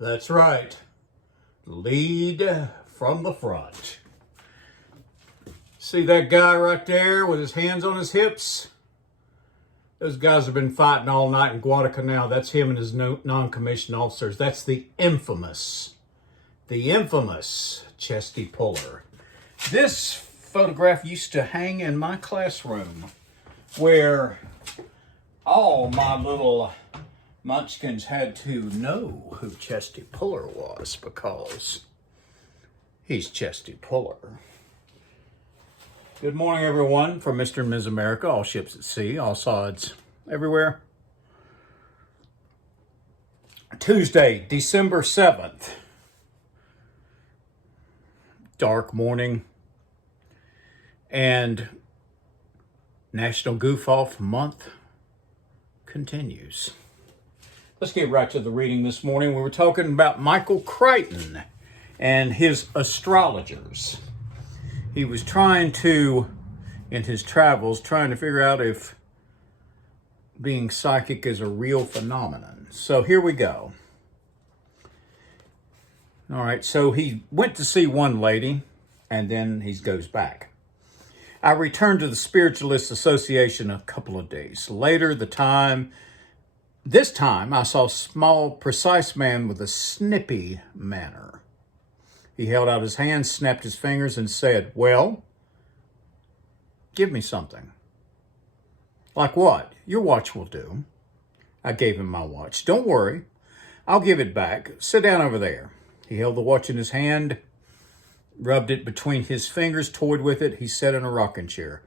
That's right. Lead from the front. See that guy right there with his hands on his hips? Those guys have been fighting all night in Guadalcanal. That's him and his non-commissioned officers. That's the infamous Chesty Puller. This photograph used to hang in my classroom where all my little munchkins had to know who Chesty Puller was because he's Chesty Puller. Good morning, everyone, from Mr. and Ms. America, all ships at sea, all sides, everywhere. Tuesday, December 7th. Dark morning. And National Goof Off Month continues. Let's get right to the reading this morning. We were talking about Michael Crichton and his astrologers. He was trying to, in his travels, trying to figure out if being psychic is a real phenomenon. So here we go. All right, so he went to see one lady, and then he goes back. I returned to the Spiritualist Association a couple of days later. This time I saw a small, precise man with a snippy manner. He held out his hand, snapped his fingers, and said, "Well, give me something." "Like what?" "Your watch will do." I gave him my watch. "Don't worry, I'll give it back. Sit down over there." He held the watch in his hand, rubbed it between his fingers, toyed with it. He sat in a rocking chair.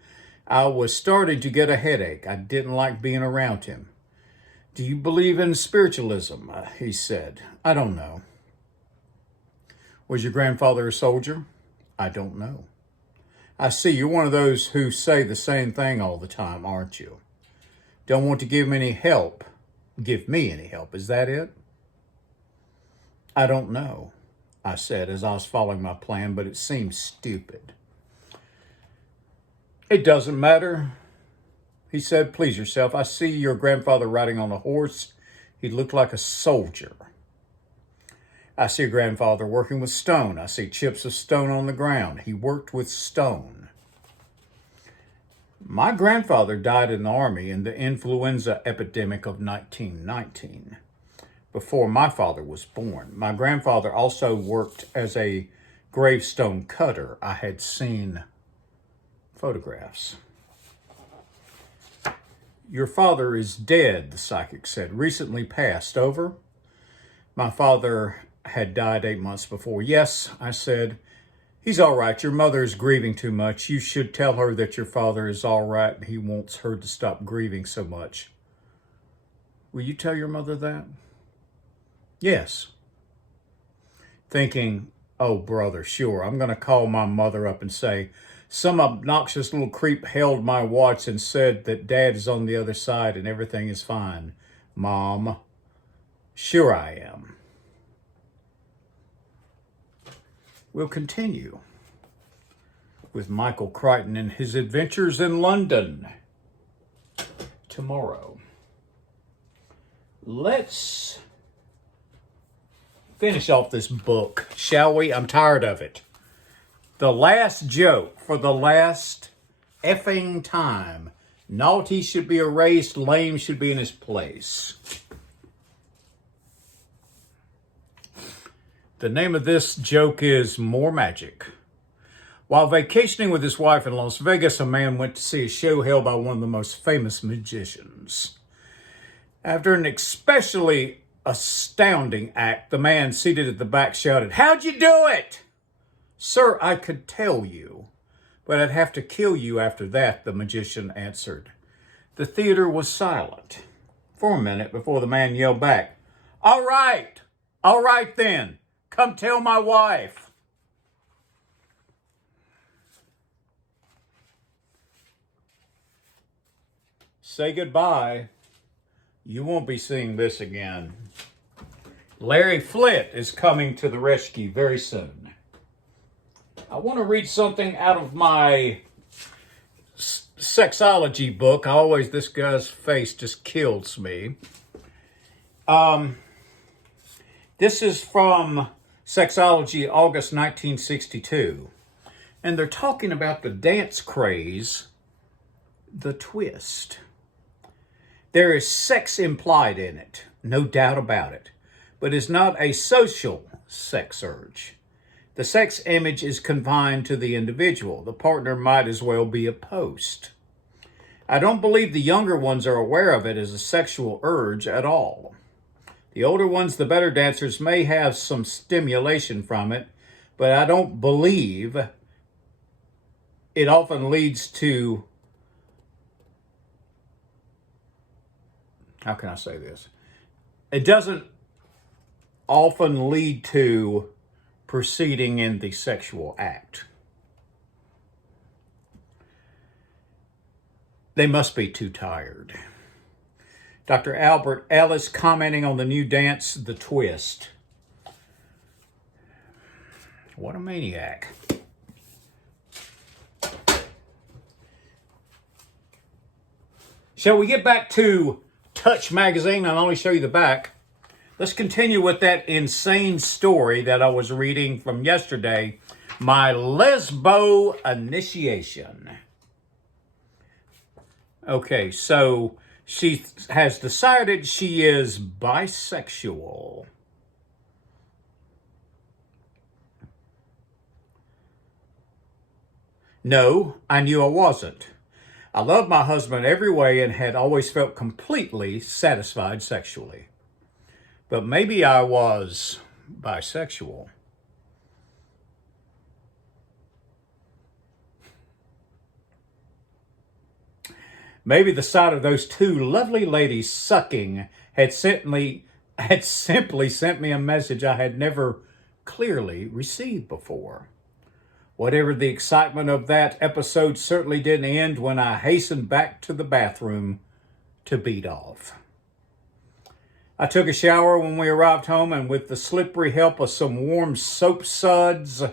I was starting to get a headache. I didn't like being around him. "Do you believe in spiritualism?" He said. "I don't know." "Was your grandfather a soldier?" "I don't know." "I see, you're one of those who say the same thing all the time, aren't you? Don't want to give me any help. Give me any help, is that it?" "I don't know," I said as I was following my plan, but it seemed stupid. "It doesn't matter," he said. "Please yourself. I see your grandfather riding on a horse. He looked like a soldier. I see your grandfather working with stone. I see chips of stone on the ground. He worked with stone." My grandfather died in the army in the influenza epidemic of 1919, before my father was born. My grandfather also worked as a gravestone cutter. I had seen photographs. "Your father is dead," the psychic said. "Recently passed. Over?" My father had died 8 months before. "Yes," I said. "He's all right. Your mother is grieving too much. You should tell her that your father is all right. He wants her to stop grieving so much." "Will you tell your mother that?" "Yes." Thinking, oh, brother, sure. I'm going to call my mother up and say, "Some obnoxious little creep held my watch and said that Dad is on the other side and everything is fine. Mom." "Sure I am." We'll continue with Michael Crichton and his adventures in London tomorrow. Let's finish off this book, shall we? I'm tired of it. The last joke for the last effing time. Naughty should be erased, lame should be in his place. The name of this joke is More Magic. While vacationing with his wife in Las Vegas, a man went to see a show held by one of the most famous magicians. After an especially astounding act, the man seated at the back shouted, "How'd you do it?" "Sir, I could tell you, but I'd have to kill you after that," the magician answered. The theater was silent for a minute before the man yelled back, all right then. Come tell my wife." Say goodbye. You won't be seeing this again. Larry Flitt is coming to the rescue very soon. I want to read something out of my Sexology book. This guy's face just kills me. This is from Sexology, August 1962. And they're talking about the dance craze, the twist. There is sex implied in it, no doubt about it, but it's not a social sex urge. The sex image is confined to the individual. The partner might as well be a post. I don't believe the younger ones are aware of it as a sexual urge at all. The older ones, the better dancers, may have some stimulation from it, but I don't believe it often leads to, how can I say this? It doesn't often lead to proceeding in the sexual act. They must be too tired. Dr. Albert Ellis commenting on the new dance, The Twist. What a maniac. Shall we get back to Touch magazine? I'll only show you the back. Let's continue with that insane story that I was reading from yesterday. My Lesbo initiation. Okay, so she has decided she is bisexual. No, I knew I wasn't. I loved my husband every way and had always felt completely satisfied sexually. But maybe I was bisexual. Maybe the sight of those two lovely ladies sucking had simply sent me a message I had never clearly received before. Whatever the excitement of that episode certainly didn't end when I hastened back to the bathroom to beat off. I took a shower when we arrived home and with the slippery help of some warm soap suds,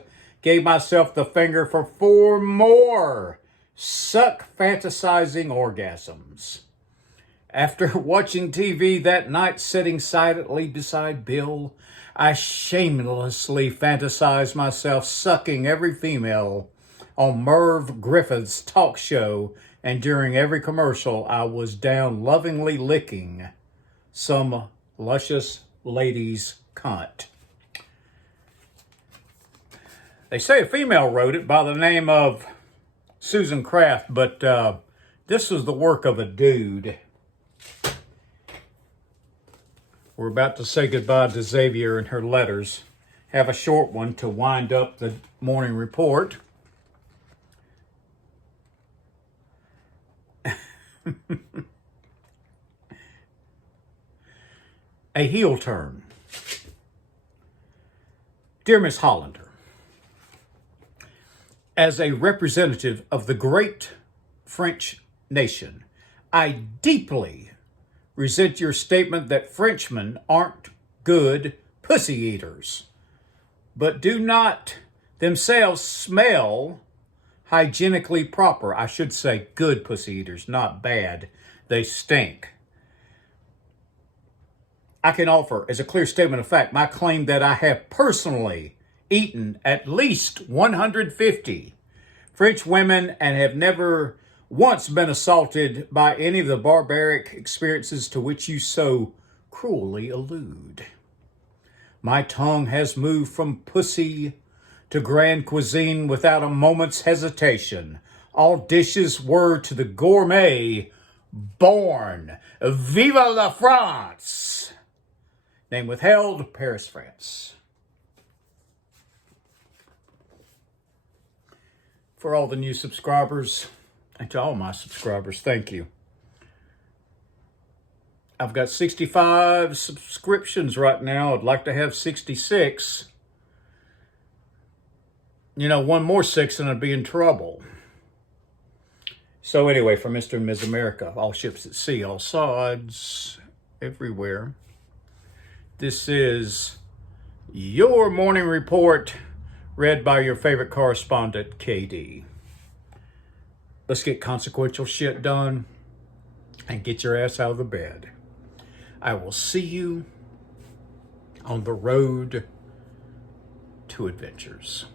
gave myself the finger for 4 more suck fantasizing orgasms. After watching TV that night sitting silently beside Bill, I shamelessly fantasized myself sucking every female on Merv Griffith's talk show, and during every commercial I was down lovingly licking some luscious lady's cunt. They say a female wrote it by the name of Susan Kraft, but this was the work of a dude. We're about to say goodbye to Xavier and her letters. Have a short one to wind up the morning report. A heel turn. Dear Miss Hollander, as a representative of the great French nation, I deeply resent your statement that Frenchmen aren't good pussy eaters, but do not themselves smell hygienically proper. I should say good pussy eaters, not bad. They stink. I can offer, as a clear statement of fact, my claim that I have personally eaten at least 150 French women and have never once been assaulted by any of the barbaric experiences to which you so cruelly allude. My tongue has moved from pussy to grand cuisine without a moment's hesitation. All dishes were to the gourmet born. Vive la France! Name withheld, Paris, France. For all the new subscribers, and to all my subscribers, thank you. I've got 65 subscriptions right now. I'd like to have 66. One more 6 and I'd be in trouble. So anyway, for Mr. and Ms. America, all ships at sea, all sides, everywhere. This is your morning report, read by your favorite correspondent, KD. Let's get consequential shit done and get your ass out of the bed. I will see you on the road to adventures.